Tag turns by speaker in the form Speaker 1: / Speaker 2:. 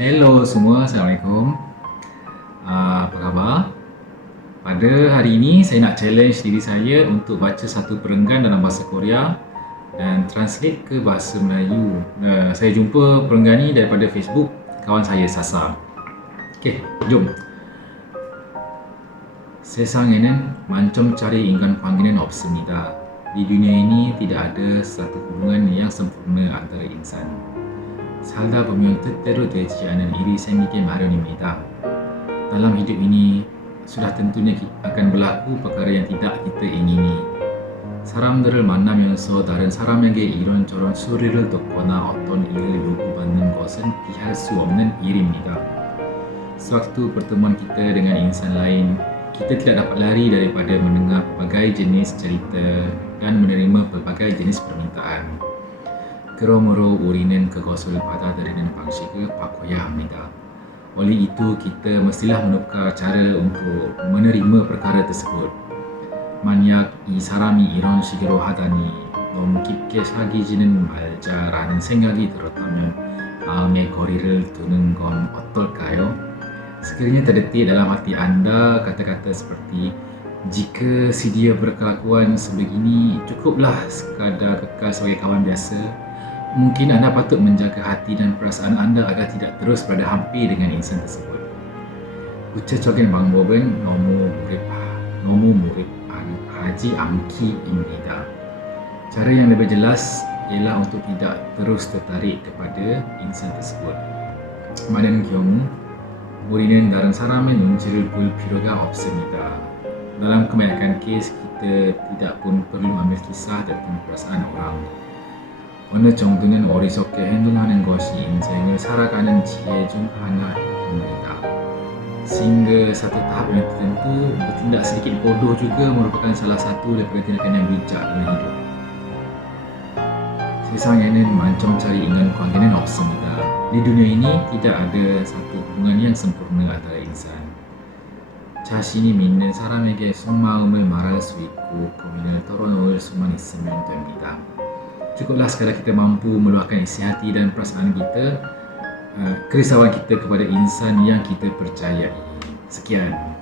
Speaker 1: Hello semua, Assalamualaikum. Uh, apa khabar? Pada hari ini saya nak challenge diri saya untuk baca satu perenggan dalam bahasa Korea dan translate ke bahasa Melayu. Uh, saya jumpa perenggan ni daripada Facebook kawan saya Sasa. Okey, jom. 세상에는 만점짜리 인간 관계는 없습니다. Di dunia ini tidak ada satu hubungan yang sempurna antara insan. 살다 보면 뜻대로 되지 않은 일이 생기게 마련입니다. Dalam hidup ini, sudah tentunya akan berlaku perkara yang tidak kita ingini. 사람들을 만나면서 다른 사람에게 이런저런 소리를 듣거나 어떤 일을 요구받는 것은 피할 수 없는 일입니다. Sewaktu pertemuan kita dengan insan lain, kita tidak dapat lari daripada mendengar pelbagai jenis cerita dan menerima pelbagai jenis permintaan. 그러므로 우리는 그것을 받아들이는 방식을 바꿔야 합니다. Oleh itu, kita mestilah menukar cara untuk menerima perkara tersebut. 만약 이 사람이 이런 식으로 하다니 너무 깊게 사귀지는 말자라는 생각이 들었다면 마음의 거리를 두는 건 어떨까요? Sekiranya terdetik dalam hati anda kata-kata seperti jika si dia berkelakuan sebegini cukuplah sekadar kekal sebagai kawan biasa mungkin anda patut menjaga hati dan perasaan anda agar tidak terus berada hampir dengan insan tersebut 구체적인 방법은 너무 무립, 너무 무립하지 않기입니다. Cara yang lebih jelas ialah untuk tidak terus tertarik kepada insan tersebut. 많은 경우 우리는 다른 사람의 눈치를 볼 필요가 없습니다. Dalam kebanyakan kes, kita tidak pun perlu ambil kisah tentang perasaan orang. 어느 정도는 어리석게 행동하는 것이 인생을 살아가는 지혜 중 하나입니다. Sehingga satu tahap yang tertentu, bertindak sedikit bodoh juga merupakan salah satu daripada tindakan yang bijak dalam hidup. 세상에는 만점짜리 인간 관계는 없습니다. Di dunia ini tidak ada satu hubungan yang sempurna antara insan. 자신이 믿는 사람에게 속마음을 말할 수 있고 고민을 털어놓을 수만 있으면 됩니다. Cukuplah sekadar kita mampu meluahkan isi hati dan perasaan kita, uh, kerisauan kita kepada insan yang kita percayai. Sekian.